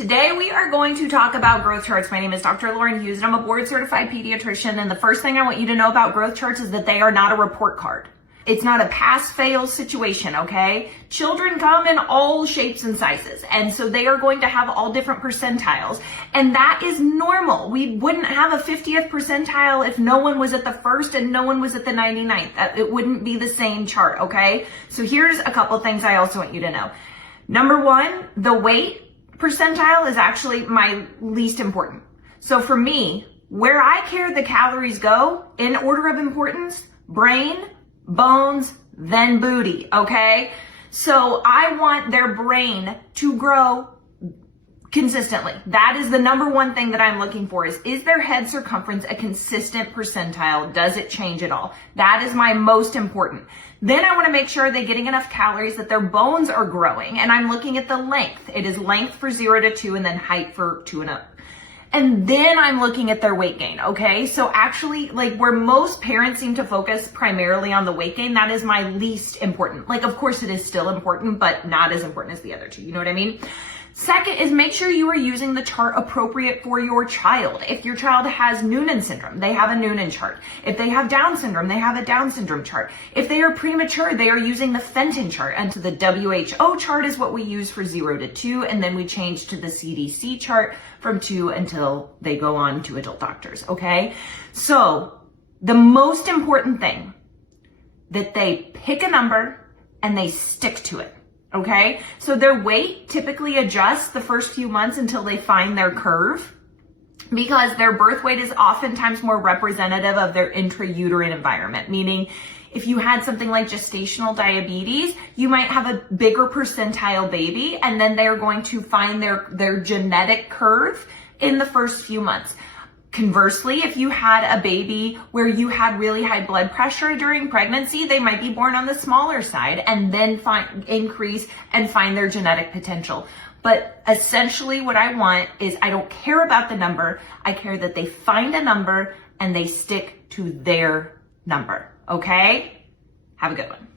Today we are going to talk about growth charts. My name is Dr. Lauren Hughes and I'm a board certified pediatrician, and the first thing I want you to know about growth charts is that they are not a report card. It's not a pass-fail situation, okay? Children come in all shapes and sizes, and so they are going to have all different percentiles, and that is normal. We wouldn't have a 50th percentile if no one was at the first and no one was at the 99th. It wouldn't be the same chart, okay? So here's a couple things I also want you to know. Number one, the weight percentile is actually my least important. So for me, where I care the calories go in order of importance: brain, bones, then booty, okay? So I want their brain to grow consistently. That is the number one thing that I'm looking for is their head circumference a consistent percentile? Does it change at all? That is my most important. Then I want to make sure they're getting enough calories that their bones are growing, and I'm looking at the length. It is length for 0 to 2 and then height for 2 and up. And then I'm looking at their weight gain, okay? So actually, like, where most parents seem to focus primarily on the weight gain, that is my least important. Like, of course it is still important, but not as important as the other two, you know what I mean? Second is make sure you are using the chart appropriate for your child. If your child has Noonan syndrome, they have a Noonan chart. If they have Down syndrome, they have a Down syndrome chart. If they are premature, they are using the Fenton chart. And so the WHO chart is what we use for 0 to 2. And then we change to the CDC chart from 2 until they go on to adult doctors, okay? So the most important thing, that they pick a number and they stick to it. Okay, so their weight typically adjusts the first few months until they find their curve, because their birth weight is oftentimes more representative of their intrauterine environment. Meaning, if you had something like gestational diabetes, you might have a bigger percentile baby, and then they're going to find their genetic curve in the first few months. Conversely, if you had a baby where you had really high blood pressure during pregnancy, they might be born on the smaller side and then increase and find their genetic potential. But essentially what I want is, I don't care about the number. I care that they find a number and they stick to their number. Okay? Have a good one.